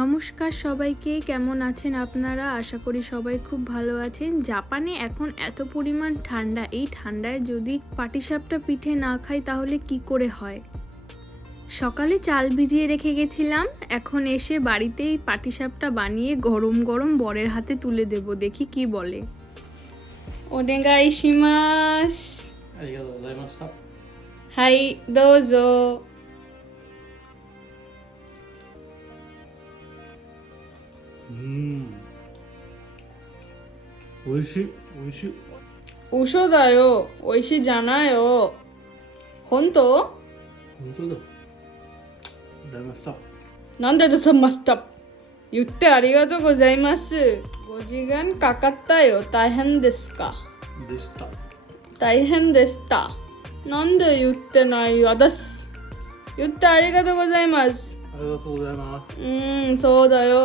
নমস্কার সবাইকে, কেমন আছেন আপনারা? আশা করি সবাই খুব ভালো আছেন। জাপানে এখন এত পরিমাণ ঠান্ডা, এই ঠান্ডায় যদি পাটিসাপটা পিঠে না খাই তাহলে কি করে হয়। সকালে চাল ভিজিয়ে রেখে গেছিলাম, এখন এসে বাড়িতেই পাটিসাপটা বানিয়ে গরম গরম বরের হাতে তুলে দেব, দেখি কি বলে। ওনেগাই শিমাস। ありがとうございました。হাই দোজো।美味しい、美味しい。嘘だよ、美味しいじゃないよ。本当？本当だ。ございました。なんでだとました。言ってありがとうございます。5時間かかったよ。大変ですか？でした。大変でした。なんで言ってないよ。私言ってありがとうございます。ありがとうございます。そうだよ。